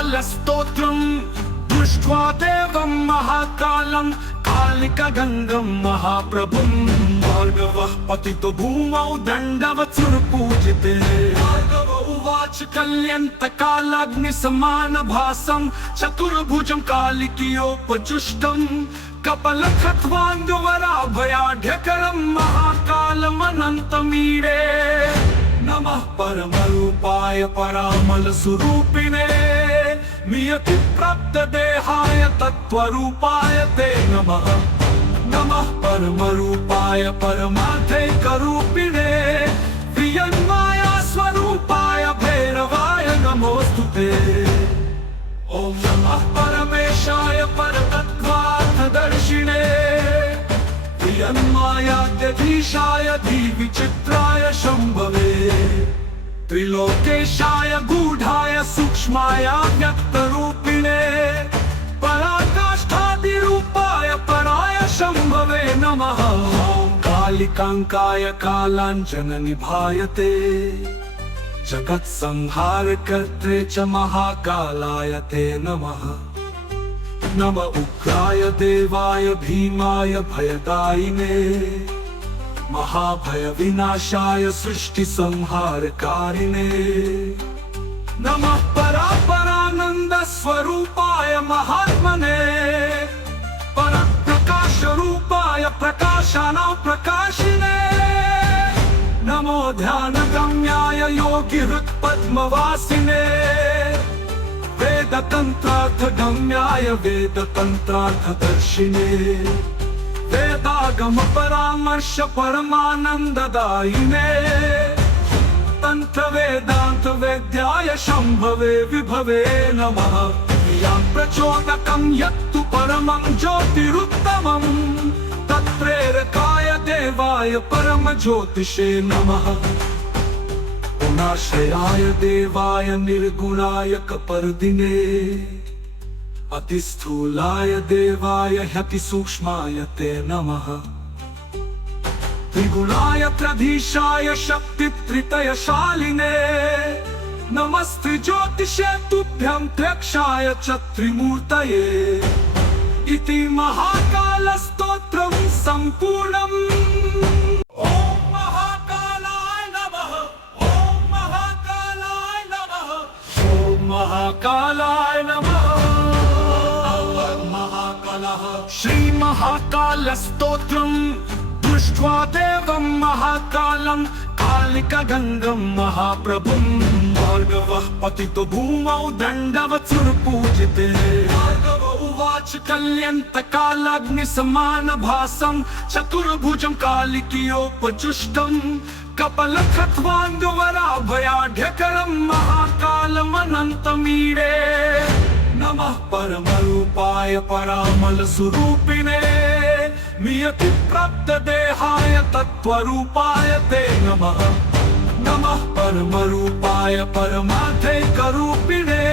महाकालस्तोत्रं दृष्ट्वा देवं महाकालं कालिकगङ्गं महाप्रभुं भार्गवः पतितो भूमौ दण्डवत्सुरपूजिते भार्गव उवाच कल्यन्तकालाग्निसमानभासं चतुर्भुजं कालिकीयोपजुष्टं कपलखट्वाङ्गवराभयाढ्यकरं महाकालमनन्तमीडे नमः परमरूपाय परामलस्वरूपिणे नियतिप्राप्तदेहाय तत्त्वरूपाय ते नमः नमः परमरूपाय परमार्थैकरूपिणे प्रियन्माया स्वरूपाय भैरवाय नमोस्तुते ॐ नमः परमेशाय परतत्त्वार्थदर्शिने प्रियन्मायाद्यधीशाय धीविचित्राय शम्भवे त्रिलोकेशाय गूढाय सूक्ष्माय व्यक्तरूपिणे पराकाष्ठादिरूपाय पराय शम्भवे नमः ॐ कालिकाङ्काय कालाञ्जननिभायते जगत्संहारकर्त्रे च महाकालाय ते नमः नम उग्राय देवाय भीमाय भयदायिने महाभयविनाशाय सृष्टिसंहारकारिणे नमः परापरानन्दस्वरूपाय महात्मने परप्रकाशरूपाय प्रकाशानां प्रकाशिने नमो ध्यानगम्याय योगिहृत्पद्मवासिने वेदतन्त्रार्थगम्याय वेदतन्त्रार्थदर्शिने वेदागम परामर्श परमानन्ददायिने तन्त्र वेदान्त वेद्याय शम्भवे विभवे नमः प्रियं प्रचोदकं यत्तु परमं ज्योतिरुत्तमं तत्प्रेरकाय देवाय परमज्योतिषे नमः गुणाश्रयाय देवाय निर्गुणाय कपर्दिने अतिस्थूलाय देवाय ह्यतिसूक्ष्माय ते नमः त्रिगुणाय प्रधीशाय शक्तित्रितयशालिने नमस्ते ज्योतिषे तुभ्यं त्र्यक्षाय च त्रिमूर्तये इति महाकालस्तोत्रं सम्पूर्णम् महाकालाय नमः महाकालः श्री महाकालस्तोत्रं दृष्ट्वा देवं महाकालं कालिकगङ्गं महाप्रभुं भार्गवः पतितो भूमौ दण्डवत्सुरपूजिते भार्गव उवाच कल्यन्तकालाग्निसमानभासं चतुर्भुजं कालिकीयोपजुष्टं कपलखट्वाङ्गवराभयाढ्यकरं महाकालमनन्तमीडे नमः परमरूपाय परामलस्वरूपिणे नियतिप्राप्तदेहाय तत्त्वरूपाय ते नमः नमः परमरूपाय परमार्थैकरूपिणे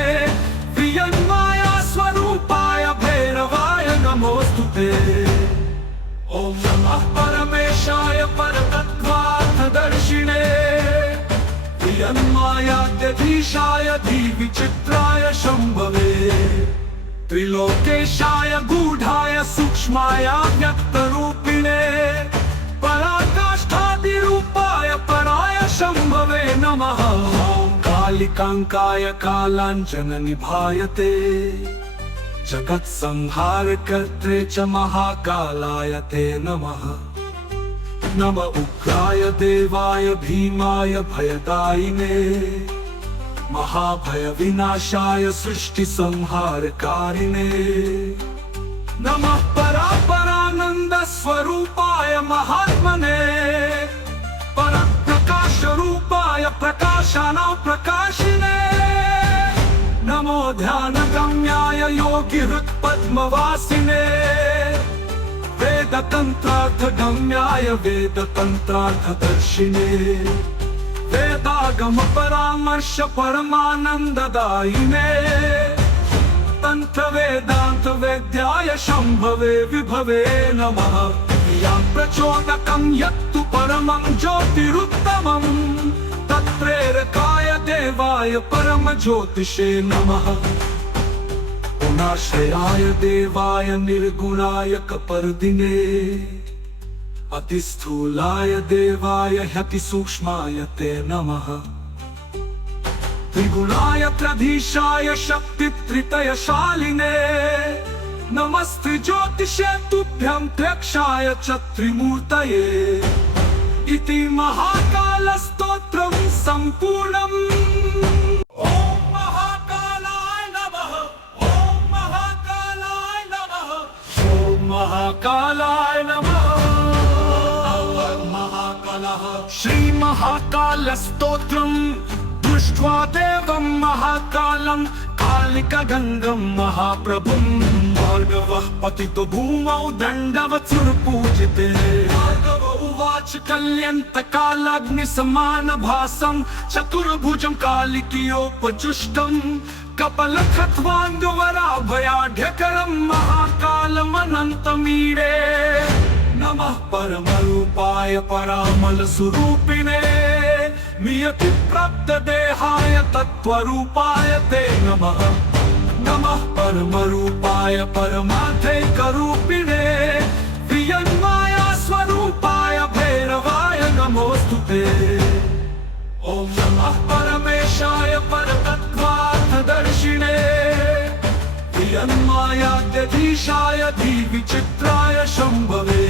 प्रियन्माया स्वरूपाय भैरवाय नमोस्तुते ॐ नमः परमेशाय परतत्त्वार्थदर्शिने प्रियन्मायाद्यधीशाय धीविचित्राय शम्भवे त्रिलोकेशाय गूढाय सूक्ष्माय व्यक्तरूपिणे पराकाष्ठादिरूपाय पराय शम्भवे नमः ॐ कालिकाङ्काय कालाञ्जननिभायते जगत्संहारकर्त्रे च महाकालाय ते नमः नम उग्राय देवाय भीमाय भयदायिने महाभयविनाशाय सृष्टिसंहारकारिणे नमः परापरानन्दस्वरूपाय महात्मने परप्रकाशरूपाय प्रकाशानां प्रकाशिने नमो ध्यानगम्याय योगिहृत्पद्मवासिने वेदतन्त्रार्थगम्याय वेदतन्त्रार्थदर्शिने वेदागम परामर्श परमानन्ददायिने तन्त्र वेदान्त वेद्याय शम्भवे विभवे नमः प्रियं प्रचोदकं यत्तु परमं ज्योतिरुत्तमं तत्प्रेरकाय देवाय परमज्योतिषे नमः गुणाश्रयाय देवाय निर्गुणाय कपर्दिने अतिस्थूलाय देवाय ह्यतिसूक्ष्माय ते नमः त्रिगुणाय प्रधीशाय शक्तित्रितयशालिने नमस्ते ज्योतिषे तुभ्यं त्र्यक्षाय च त्रिमूर्तये इति महाकालस्तोत्रं सम्पूर्णम्। ॐ महाकालाय नमः। ॐ महाकालाय नमः। ॐ महाकालाय नमः। महाकालः श्री महाकालस्तोत्रं दृष्ट्वा देवं महाकालं कालिकगङ्गं महाप्रभुं भार्गवः पतितो भूमौ दण्डवत्सुरपूजिते भार्गव उवाच कल्यन्तकालाग्निसमानभासं चतुर्भुजं कालिकीयोपजुष्टं कपलखट्वाङ्गवराभयाढ्यकरं महाकालमनन्तमीडे नमः परमरूपाय परामलस्वरूपिणे मियति प्राप्तदेहाय तत्त्वरूपाय ते नमः नमः परमरूपाय परमार्थैकरूपिणे प्रियन्माया स्वरूपाय भैरवाय नमोऽस्तुते। ॐ नमः परमेशाय परतत्त्वार्थदर्शिने प्रियन्मायाद्यधीशाय धीविचित्राय शम्भवे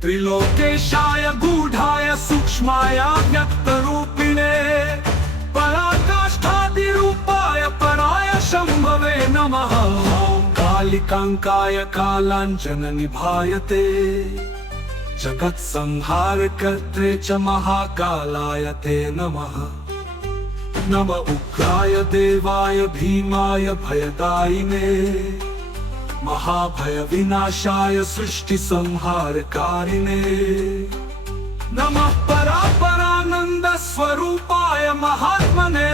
त्रिलोकेशाय गूढाय सूक्ष्माय व्यक्तरूपिणे पराकाष्ठादिरूपाय पराय शम्भवे नमः ॐ कालिकाङ्काय कालाञ्जननिभायते जगत्संहारकर्त्रे च महाकालाय ते नमः नम उग्राय देवाय भीमाय भयदायिने महाभयविनाशाय सृष्टिसंहारकारिणे नमः परापरानन्दस्वरूपाय महात्मने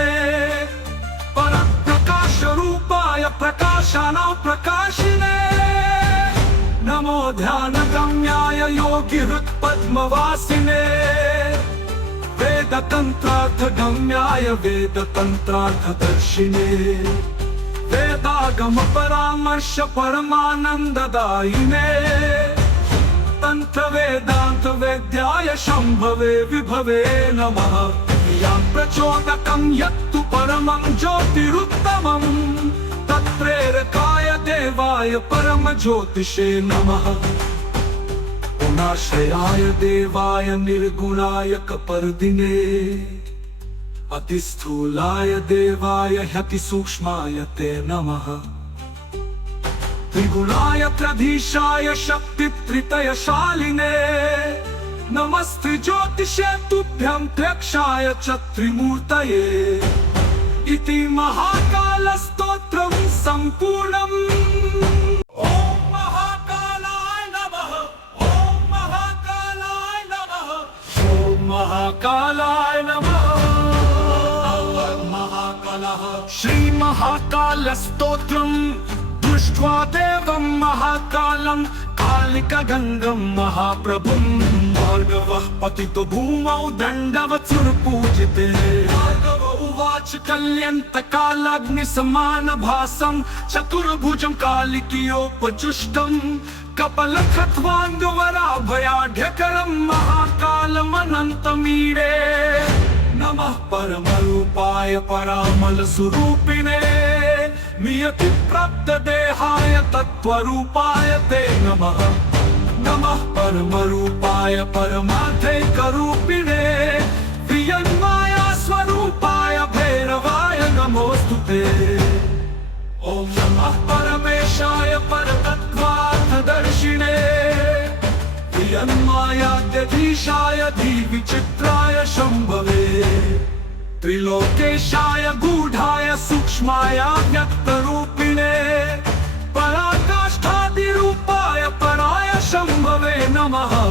परप्रकाशरूपाय प्रकाशानां प्रकाशिने नमो ध्यानगम्याय योगिहृत्पद्मवासिने वेदतन्त्रार्थगम्याय वेदतन्त्रार्थदर्शिने वेदागम परामर्श परमानन्ददायिने तंत्र वेदांत वेद्याय शंभवे विभवे नमः यां प्रचोदकं यत्तु परमं ज्योतिरुत्तमं तत्प्रेरकाय देवाय परम ज्योतिषे नमः गुणाश्रयाय देवाय निर्गुणाय कपर्दिने अतिस्थूलाय देवाय ह्यतिसूक्ष्माय ते नमः त्रिगुणाय प्रधीशाय शक्तित्रितयशालिने नमस्ते ज्योतिषे तुभ्यं त्र्यक्षाय च त्रिमूर्तये इति महाकालस्तोत्रं सम्पूर्णम्। ॐ महाकालाय नमः। ॐ महाकालाय नमः। ॐ महाकालाय नमः। श्री महाकालस्तोत्रं दृष्ट्वा देवं महाकालं कालिकगङ्गं महाप्रभुं भार्गवः पतितो भूमौ दण्डवत्सुरपूजिते भार्गव उवाच कल्यन्तकालाग्निसमानभासं चतुर्भुजं कालिकीयोपजुष्टं कपलखट्वाङ्गवराभयाढ्यकरं महाकालमनन्तमीडे नमः परमरूपाय परामलस्वरूपिणे मियति प्राप्तदेहाय तत्त्वरूपाय ते नमः नमः परमरूपाय परमार्थैकरूपिणे प्रियन्माया स्वरूपाय भैरवाय नमोऽस्तुते। ॐ नमः परमेशाय परतत्त्वार्थदर्शिने प्रियन्मायाद्यधीशाय धीविचित्राय शम्भवे त्रिलोकेशाय गूढाय सूक्ष्माय व्यक्तरूपिणे पराकाष्ठादिरूपाय पराय शम्भवे नमः ॐ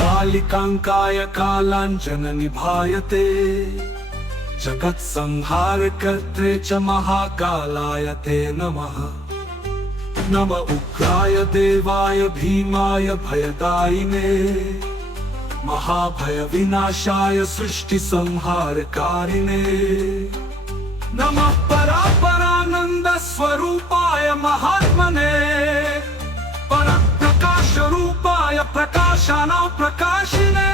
कालिकाङ्काय कालाञ्जननिभायते जगत्संहारकर्त्रे च महाकालाय ते नमः नम उग्राय देवाय भीमाय भयदायिने महाभयविनाशाय सृष्टिसंहारकारिणे नमः परापरानन्दस्वरूपाय स्वरूपाय महात्मने परप्रकाशरूपाय प्रकाशानां प्रकाशिने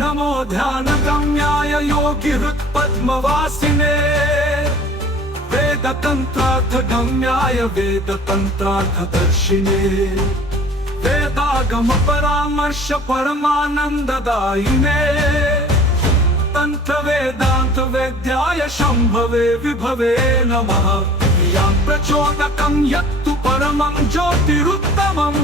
नमो ध्यानगम्याय योगिहृत्पद्मवासिने वेदतन्त्रार्थगम्याय वेदतन्त्रार्थदर्शिने वेदागम परामर्श परमानन्ददायिने तंत्र वेदांत वेद्याय शंभवे विभवे नमः यां प्रचोदकं यत्तु परमं ज्योतिरुत्तमं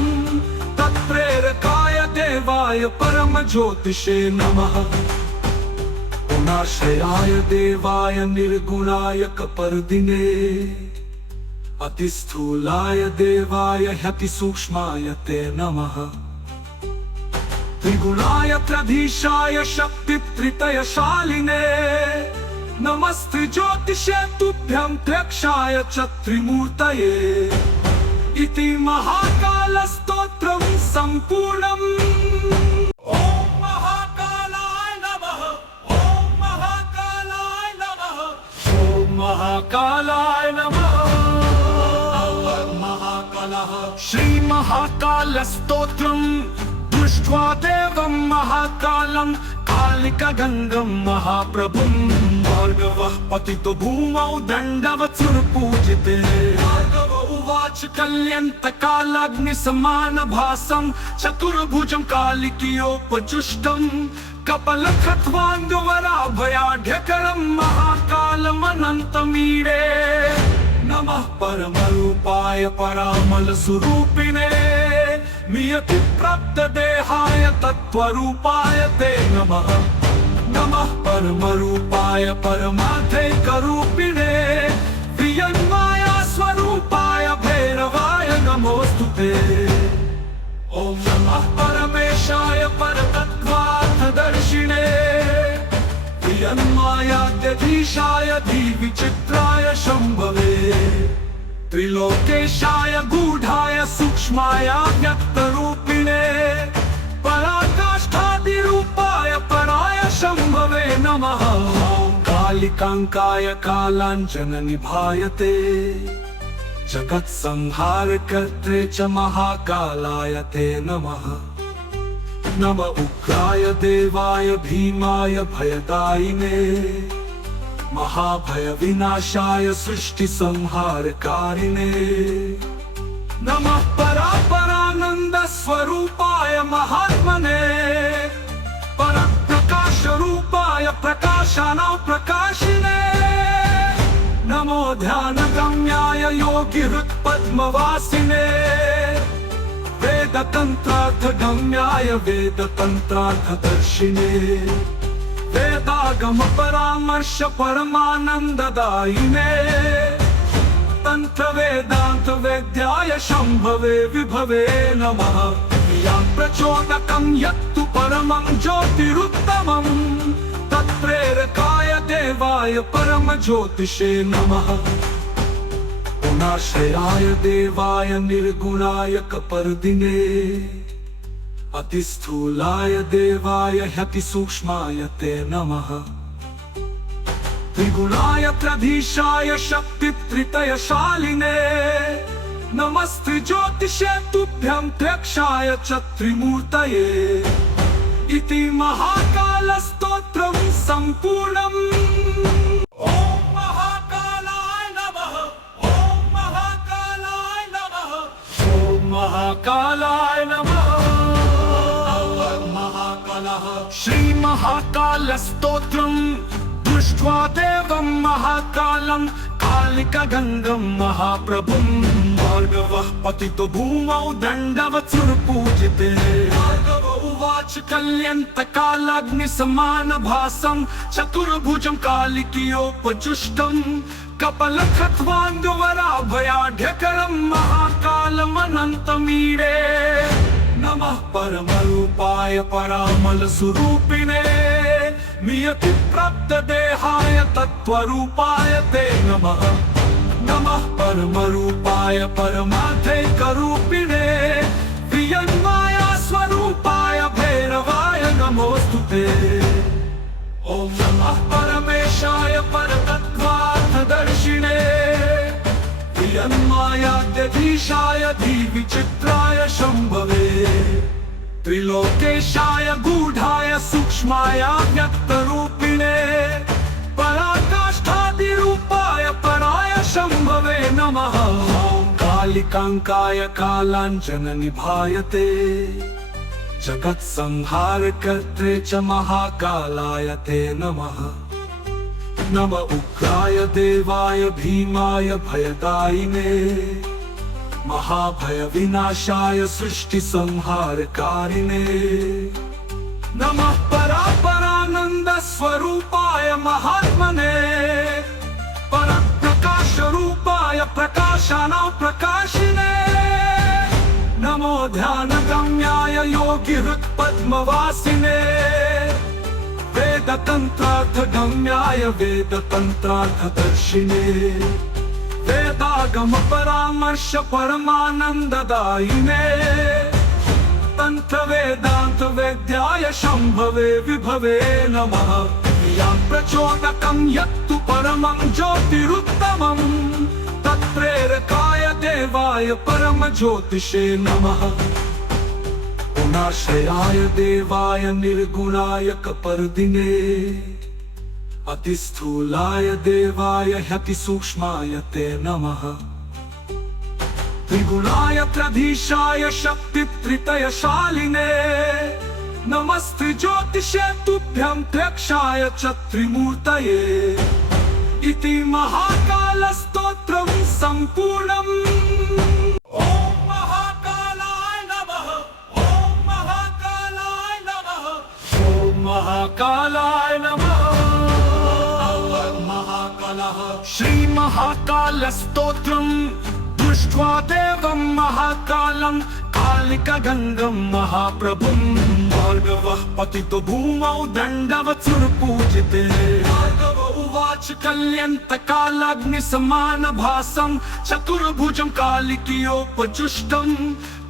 तत्प्रेरकाय देवाय परम ज्योतिषे नमः गुणाश्रयाय देवाय निर्गुणाय कपर्दिने अतिस्थूलाय देवाय ह्यतिसूक्ष्माय ते नमः त्रिगुणाय प्रधीशाय शक्तित्रितयशालिने नमस्ते ज्योतिषे तुभ्यं त्र्यक्षाय च त्रिमूर्तये इति महाकालस्तोत्रं सम्पूर्णम्। ॐ महाकालाय नमः। ॐ महाकालाय नमः। ॐ महाकालाय नमः। महाकालः श्री महाकालस्तोत्रम् दृष्ट्वा देवं महाकालं कालिकगङ्गं महाप्रभुं भार्गवः पतितो भूमौ दण्डवत्सुरपूजिते भार्गव उवाच कल्यन्तकालाग्निसमानभासं चतुर्भुजं कालिकीयोपजुष्टं कपलखट्वान्धुवराभयाढ्यकरं महाकालमनन्तमीडे नमः परमरूपाय परामलस्वरूपिणे मियति प्राप्तदेहाय तत्त्वरूपाय ते नमः नमः परमरूपाय परमार्थैकरूपिणे प्रियन्माया स्वरूपाय भैरवाय नमोस्तुते ॐ नमः परमेशाय परतत्त्वार्थदर्शिने प्रियन्मायाद्यधीशाय धीविचित्राय शम्भवे त्रिलोकेशाय गूढाय सूक्ष्माय व्यक्तरूपिणे पराकाष्ठादिरूपाय पराय शम्भवे नमः कालिकाङ्काय कालाञ्जननिभायते जगत्संहारकर्त्रे च महाकालाय ते नमः नम उग्राय देवाय भीमाय भयदायिने महाभयविनाशाय सृष्टिसंहारकारिणे नमः परापरानन्दस्वरूपाय महात्मने परप्रकाशरूपाय प्रकाशानां प्रकाशिने नमो ध्यानगम्याय योगिहृत्पद्मवासिने वेदतन्त्रार्थगम्याय वेदतन्त्रार्थदर्शिने वेदागम परामर्श परमानन्ददायिने तंत्र वेदांत वेद्याय शंभवे विभवे नमः यां प्रचोदकं यत्तु परमं ज्योतिरुत्तमं तत्प्रेरकाय देवाय परम ज्योतिषे नमः गुणाश्रयाय देवाय निर्गुणाय कपर्दिने अतिस्थूलाय देवाय ह्यतिसूक्ष्माय ते नमः त्रिगुणाय प्रधीशाय शक्तित्रितयशालिने नमस्ते ज्योतिषे तुभ्यं त्र्यक्षाय च त्रिमूर्तये इति महाकालस्तोत्रं सम्पूर्णम्। ॐ महाकालाय नमः। ॐ महाकालाय नमः। ॐ महाकालाय नमः। श्री महाकालस्तोत्रं दृष्ट्वा देवं महाकालं कालिकगङ्गं महाप्रभुं भार्गवः पतितो भूमौ दण्डवत्सुरपूजिते भार्गव उवाच कल्यन्तकालाग्निसमानभासं चतुर्भुजं कालिकीयोपजुष्टं कपलखट्वान्धुवराभयाढ्यकरं महाकालमनन्तमीडे नमः परमरूपाय परामलस्वरूपिणे मियति प्राप्तदेहाय तत्त्वरूपाय ते नमः नमः परमरूपाय परमार्थैकरूपिणे प्रियन्माया स्वरूपाय भैरवाय नमोस्तुते ॐ नमः परमेशाय परतत्त्वार्थदर्शिने यन्मायाद्यधीशाय धीविचित्राय शम्भवे त्रिलोकेशाय गूढाय सूक्ष्माय व्यक्तरूपिणे पराकाष्ठादिरूपाय पराय शम्भवे नमः कालिकाङ्काय कालाञ्जननिभायते जगत्संहारकर्त्रे च महाकालाय ते नमः नम उग्राय देवाय भीमाय भयदायिने महाभयविनाशाय सृष्टिसंहारकारिणे नमः परापरानन्दस्वरूपाय महात्मने परप्रकाशरूपाय प्रकाशानां प्रकाशिने नमो ध्यानगम्याय योगिहृत्पद्मवासिने वेदतन्त्रार्थगम्याय वेदतन्त्रार्थदर्शिने वेदागम परामर्श परमानन्ददायिने तन्त्रवेदान्त वेद्याय शम्भवे विभवे नमः यां प्रचोदकं यत्तु परमं ज्योतिरुत्तमं तत्प्रेरकाय देवाय परमज्योतिषे नमः गुणाश्रयाय देवाय निर्गुणाय कपर्दिने अतिस्थूलाय देवाय ह्यतिसूक्ष्माय ते नमः त्रिगुणाय प्रधीशाय शक्तित्रितयशालिने नमस्ते ज्योतिषे तुभ्यं त्र्यक्षाय च त्रिमूर्तये इति महाकालस्तोत्रं सम्पूर्णम् ॐ महाकालाय नमः ॐ महाकालाय नमः ॐ महाकालाय नमः श्री महाकालस्तोत्रं दृष्ट्वा देवं महाकालं कालिकगङ्गं महाप्रभुं भार्गवः पतितो भूमौ दण्डवत्सुरपूजिते भार्गव उवाच कल्यन्तकालाग्निसमानभासं चतुर्भुजं कालिकीयोपजुष्टं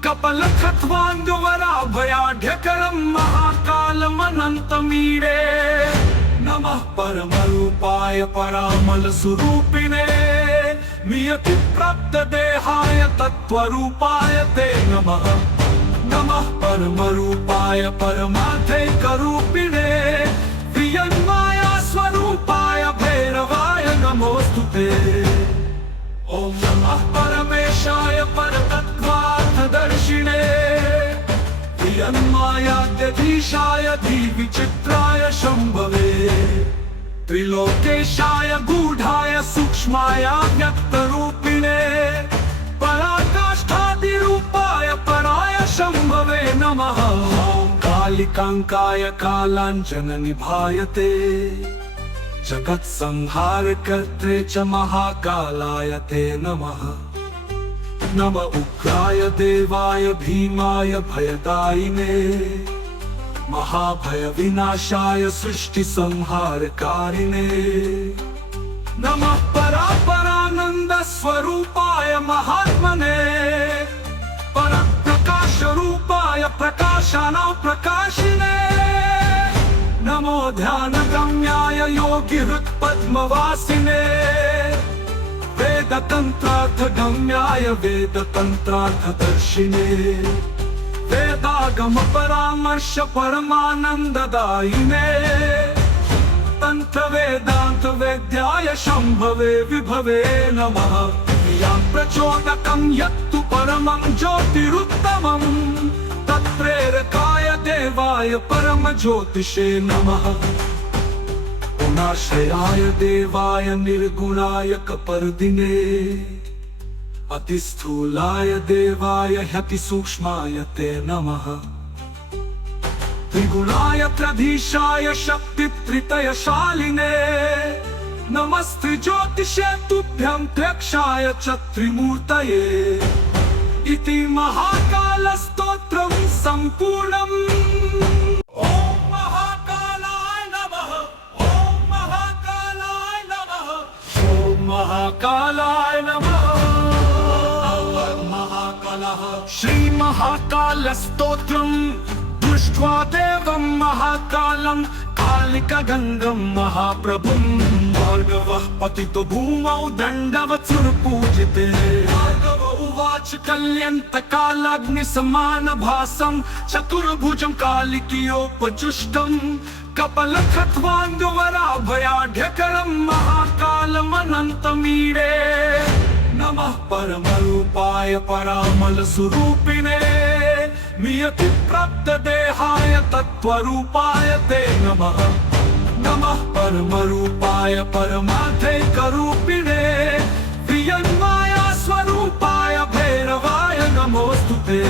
कपलखट्वाङ्गवराभयाढ्यकरं महाकालमनन्तमीडे नमः परमरूपाय परामलस्वरूपिणे नियतिप्राप्तदेहाय तत्त्वरूपाय ते नमः नमः परमरूपाय परमार्थैकरूपिणे प्रियन्मायास्वरूपाय भैरवाय नमोऽस्तुते ॐ नमः परमेशाय परतत्त्वार्थदर्शिने प्रियन्मायाद्यधीशाय धीविचित्राय शम्भवे त्रिलोकेशाय गूढाय सूक्ष्माय व्यक्तरूपिणे पराकाष्ठादिरूपाय पराय शम्भवे नमः कालिकाङ्काय कालाञ्जननिभायते जगत्संहारकर्त्रे च महाकालाय ते नमः नम उग्राय देवाय भीमाय भयदायिने महाभयविनाशाय सृष्टिसंहारकारिणे नमः परापरानन्दस्वरूपाय महात्मने परप्रकाशरूपाय प्रकाशानां प्रकाशिने नमो ध्यानगम्याय योगिहृत्पद्मवासिने वेदतन्त्रार्थगम्याय वेदतन्त्रार्थदर्शिने वेदागम परामर्श परमानन्ददायिने तन्त्रवेदान्त वेद्याय शम्भवे विभवे नमः यां प्रचोदकं यत्तु परमं ज्योतिरुत्तमं तत्प्रेरकाय देवाय परमज्योतिषे नमः गुणाश्रयाय देवाय निर्गुणाय कपर्दिने अतिस्थूलाय देवाय ह्यतिसूक्ष्माय ते नमः त्रिगुणाय प्रधीशाय शक्तित्रितयशालिने नमस्ते ज्योतिषे तुभ्यं त्र्यक्षाय च त्रिमूर्तये इति महाकालस्तोत्रं सम्पूर्णम् ॐ महाकालाय नमः ॐ महाकालाय नमः ॐ महाकालाय नमः श्री महाकालस्तोत्रं दृष्ट्वा देवं महाकालं कालिकगङ्गं महाप्रभुं भार्गवः पतितो भूमौ दण्डवत्सुरपूजिते भार्गव उवाच कल्यन्तकालाग्निसमानभासं चतुर्भुजं कालिकीयोपजुष्टं कपलखट्वान्धुवराभयाढ्यकरं महाकालमनन्तमीडे नमः परमरूपाय परामलस्वरूपिणे नियतिप्राप्तदेहाय तत्त्वरूपाय ते नमः नमः परमरूपाय परमार्थैकरूपिणे प्रियन्माया स्वरूपाय भैरवाय नमोस्तुते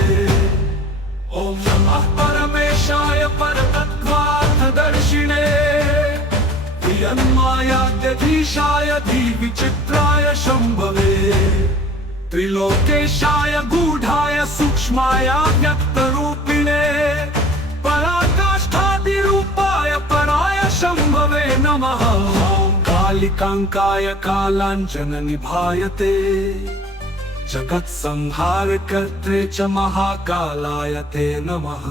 ॐ नमः परमेशाय परतत्त्वार्थदर्शिने प्रियन्मायाद्यधीशाय धीविचित्राय शम्भवे त्रिलोकेशाय गूढाय सूक्ष्माय व्यक्तरूपिणे पराकाष्ठादिरूपाय पराय शम्भवे नमः ॐ कालिकाङ्काय कालाञ्जननिभायते जगत्संहारकर्त्रे च महाकालाय ते नमः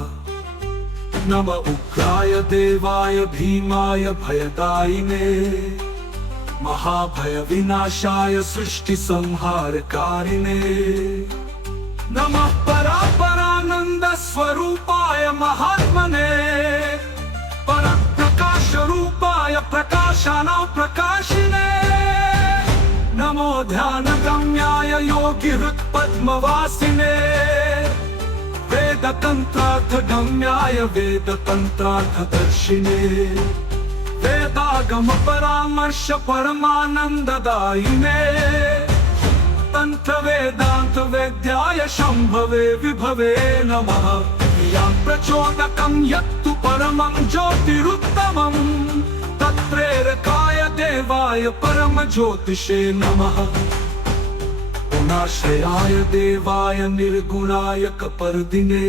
नम उग्राय देवाय भीमाय भयदायिने महाभयविनाशाय सृष्टिसंहारकारिणे नमः परापरानन्दस्वरूपाय महात्मने परप्रकाशरूपाय प्रकाशानां प्रकाशिने नमो ध्यानगम्याय योगिहृत्पद्मवासिने वेदतन्त्रार्थगम्याय वेदतन्त्रार्थदर्शिने वेदागम परामर्श परमानन्ददायिने तंत्र वेदांत वेद्याय शम्भवे विभवे नमः यां प्रचोदकं यत्तु परमं ज्योतिरुत्तमं तत्प्रेरकाय देवाय परमज्योतिषे नमः गुणाश्रयाय देवाय निर्गुणाय कपर्दिने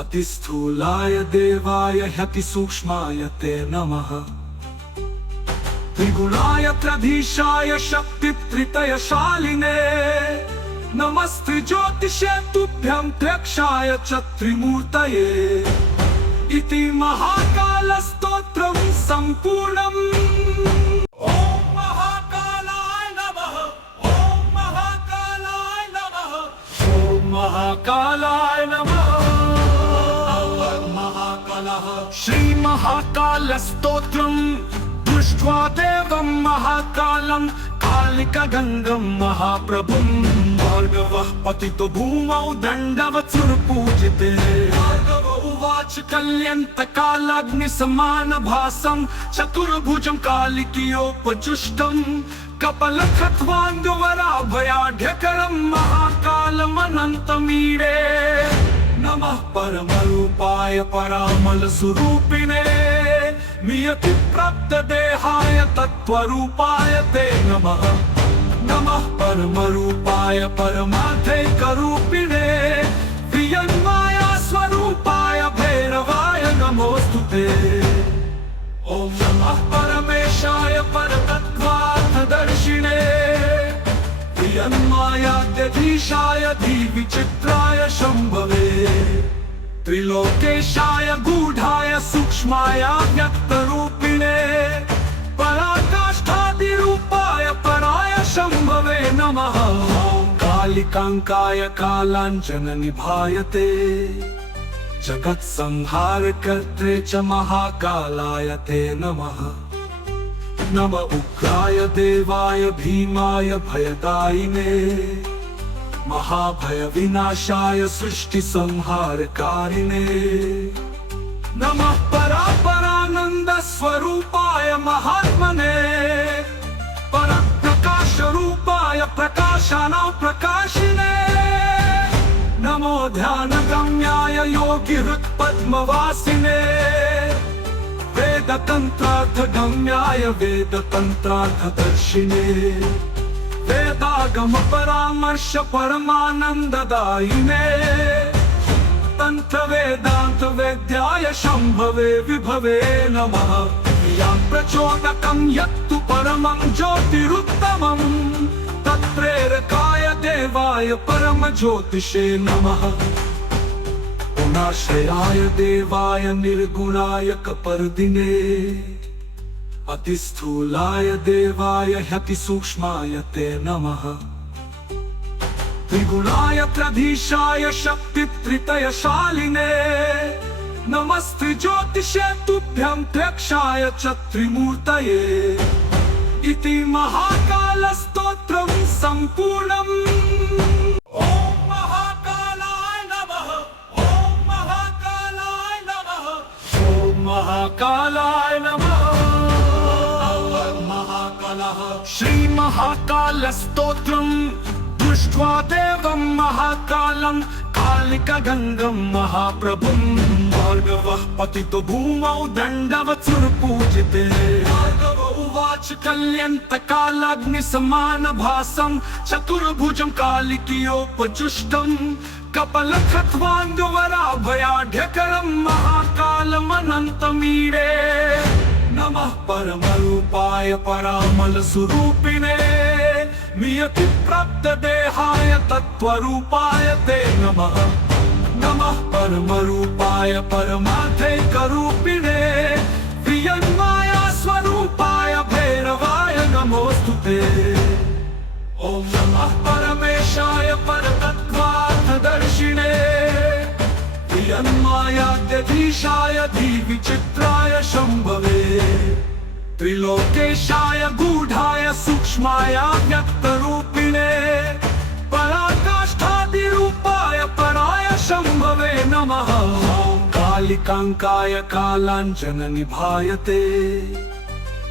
अतिस्थूलाय देवाय ह्यतिसूक्ष्माय ते नमः त्रिगुणाय प्रधीशाय शक्तित्रितयशालिने नमस्ते ज्योतिषे तुभ्यं त्र्यक्षाय च त्रिमूर्तये इति महाकालस्तोत्रं सम्पूर्णम् ॐ महाकालाय नमः ॐ महाकालाय नमः ॐ महाकालाय नमः श्रीमहाकालस्तोत्रं दृष्ट्वा देवं महाकालं कालिकगङ्गं महाप्रभुं भार्गवः पतितो भूमौ दण्डवत्सुरपूजिते भार्गव उवाच कल्यन्तकालाग्निसमानभासं चतुर्भुजं कालिकीयोपजुष्टं कपलखट्वान्धुवराभयाढ्यकरं महाकालमनन्तमीडे नमः परमरूपाय परामलस्वरूपिणे नियतिप्राप्तदेहाय तत्त्वरूपाय ते नमः नमः परमरूपाय परमार्थैकरूपिणे प्रियन्माया स्वरूपाय भैरवाय नमोस्तुते ॐ नमः परमेशाय परतत्त्वार्थदर्शिने प्रियन्मायाद्यधीशाय धीविचित्राय शम्भवे त्रिलोकेशाय गूढाय सूक्ष्माय व्यक्तरूपिणे पराकाष्ठादिरूपाय पराय शम्भवे नमः ॐ कालिकाङ्काय कालाञ्जननिभायते जगत्संहारकर्त्रे च महाकालाय ते नमः नम उग्राय देवाय भीमाय भयदायिने महाभयविनाशाय सृष्टिसंहारकारिणे नमः परापरानन्दस्वरूपाय महात्मने परप्रकाशरूपाय प्रकाशानां प्रकाशिने नमो ध्यानगम्याय योगिहृत्पद्मवासिने वेदतन्त्रार्थगम्याय वेदतन्त्रार्थदर्शिने वेदागम परामर्श परमानन्ददायिने तंत्र वेदांत वेद्याय शम्भवे विभवे नमः यां प्रचोदकं यत्तु परमं ज्योतिरुत्तमं तत्प्रेरकाय देवाय परमज्योतिषे नमः गुणाश्रयाय देवाय निर्गुणाय कपर्दिने अतिस्थूलाय देवाय ह्यतिसूक्ष्माय ते नमः त्रिगुणाय त्रधीशाय शक्तित्रितयशालिने नमस्ते ज्योतिषे तुभ्यं त्र्यक्षाय च त्रिमूर्तये इति महाकालस्तोत्रं सम्पूर्णम्। ॐ महाकालाय नमः। ॐ महाकालाय नमः। ॐ महाकालाय नमः। महाकालः श्री महाकालस्तोत्रं दृष्ट्वा देवं महाकालं कालिकगङ्गं महाप्रभुं भार्गवः पतितो भूमौ दण्डवत्सुरपूजिते भार्गव उवाच कल्यन्तकालाग्निसमानभासं चतुर्भुजं कालिकीयोपजुष्टं कपलखट्वान्धुवराभयाढ्यकरं महाकालमनन्तमीडे नमः परमरूपाय परामलस्वरूपिणे मियति प्राप्तदेहाय तत्त्वरूपाय ते नमः नमः परमरूपाय परमार्थैकरूपिणे प्रियन्माया स्वरूपाय भैरवाय नमोऽस्तुते। ॐ नमः परमेशाय परतत्त्वार्थदर्शिने प्रियन्मायाद्यधीशाय धीविचित्राय शम्भवे त्रिलोकेशाय गूढाय सूक्ष्माय व्यक्तरूपिणे पराकाष्ठादिरूपाय पराय शम्भवे नमः। कालिकाङ्काय कालाञ्जननिभायते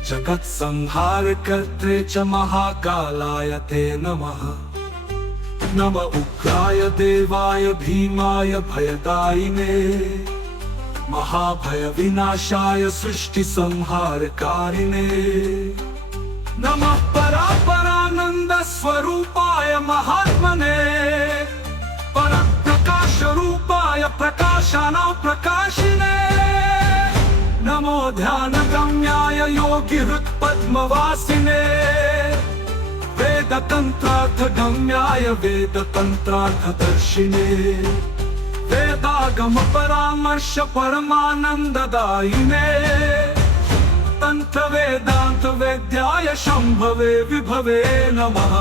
जगत्संहारकर्त्रे च महाकालाय ते नमः नम उग्राय देवाय भीमाय भयदायिने महाभयविनाशाय सृष्टिसंहारकारिणे नमः परापरानन्दस्वरूपाय महात्मने परप्रकाशरूपाय प्रकाशानां प्रकाशिने नमो ध्यानगम्याय योगिहृत्पद्मवासिने वेदतन्त्रार्थगम्याय वेदतन्त्रार्थदर्शिने वेदागम परामर्श परमानन्ददायिने तंत्र वेदांत वेद्याय शंभवे विभवे नमः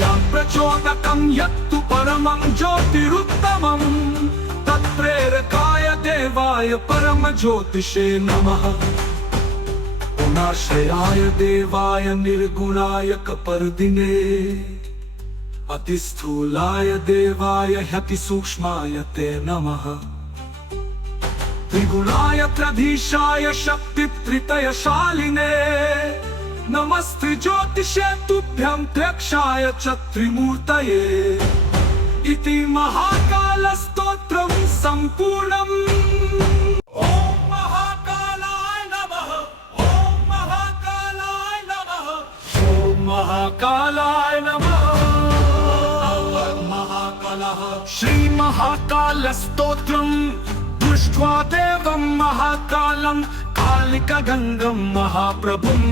यां प्रचोदकं यत्तु परमं ज्योतिरुत्तमं तत्प्रेरकाय देवाय परम ज्योतिषे नमः गुणाश्रयाय देवाय निर्गुणाय कपर्दिने अतिस्थूलाय देवाय ह्यतिसूक्ष्माय ते नमः त्रिगुणाय त्रधीशाय शक्तित्रितयशालिने नमस्ते ज्योतिषे तुभ्यं त्र्यक्षाय च त्रिमूर्तये इति महाकालस्तोत्रं सम्पूर्णम्। ॐ महाकालाय नमः। ॐ महाकालाय नमः। ॐ महाकालाय नमः। महाकालः श्री महाकालस्तोत्रं दृष्ट्वा देवं महाकालं कालिकगङ्गं महाप्रभुं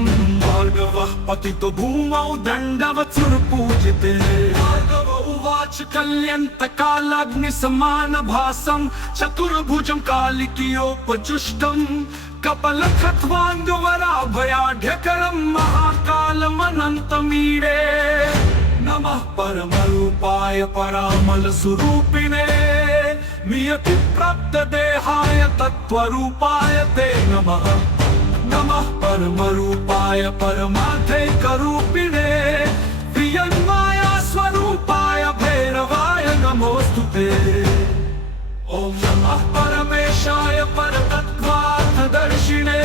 भार्गवः पतितो भूमौ दण्डवत्सुरपूजिते भार्गव उवाच कल्यन्तकालाग्निसमानभासं चतुर्भुजं कालिकीयोपजुष्टं कपलखट्वान्धुवराभयाढ्यकरं महाकालमनन्तमीडे नमः परमरूपाय परामलस्वरूपिणे मियति प्राप्तदेहाय तत्त्वरूपाय ते नमः नमः परमरूपाय परमार्थैकरूपिणे प्रियन्माया स्वरूपाय भैरवाय नमोऽस्तुते। ॐ नमः परमेशाय परतत्त्वार्थदर्शिने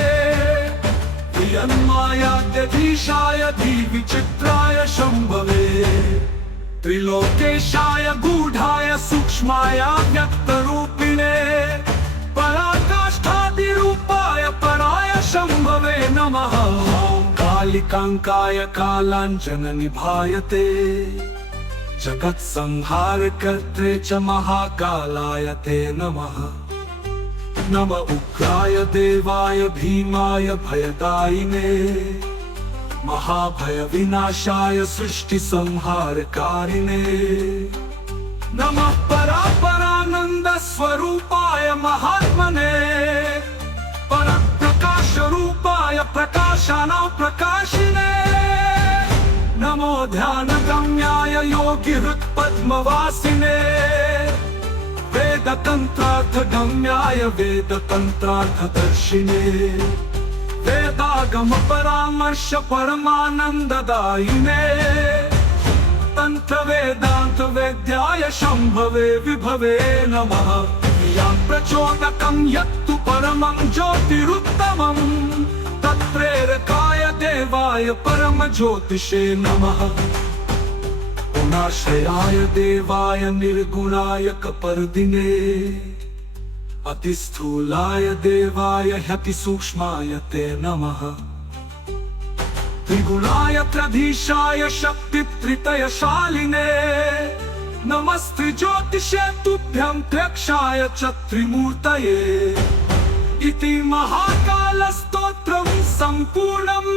प्रियन्मायाद्यधीशाय धीविचित्राय शम्भवे त्रिलोकेशाय गूढाय सूक्ष्माय व्यक्तरूपिणे पराकाष्ठादिरूपाय पराय शम्भवे नमः कालिकाङ्काय कालाञ्जननिभायते जगत्संहारकर्त्रे च महाकालाय ते नमः नम उग्राय देवाय भीमाय भयदायिने महाभयविनाशाय सृष्टिसंहारकारिणे नमः परापरानन्दस्वरूपाय महात्मने परप्रकाशरूपाय प्रकाश दशानां प्रकाशिने नमो ध्यानगम्याय योगिहृत्पद्मवासिने वेदतन्त्रार्थगम्याय वेदतन्त्रार्थदर्शिने वेदागम परामर्श परमानन्ददायिने तंत्र वेदांत वेद्याय शंभवे विभवे नमः यां प्रचोदकं यत्तु परमं ज्योतिरुत्तमं तत्प्रेरकाय देवाय परम ज्योतिषे नमः गुणाश्रयाय देवाय निर्गुणाय कपर्दिने अतिस्थूलाय देवाय ह्यतिसूक्ष्माय ते नमः त्रिगुणाय प्रधीशाय शक्तित्रितयशालिने नमस्ते ज्योतिषे तुभ्यं त्र्यक्षाय च त्रिमूर्तये इति महाकालस्तोत्रं सम्पूर्णम्।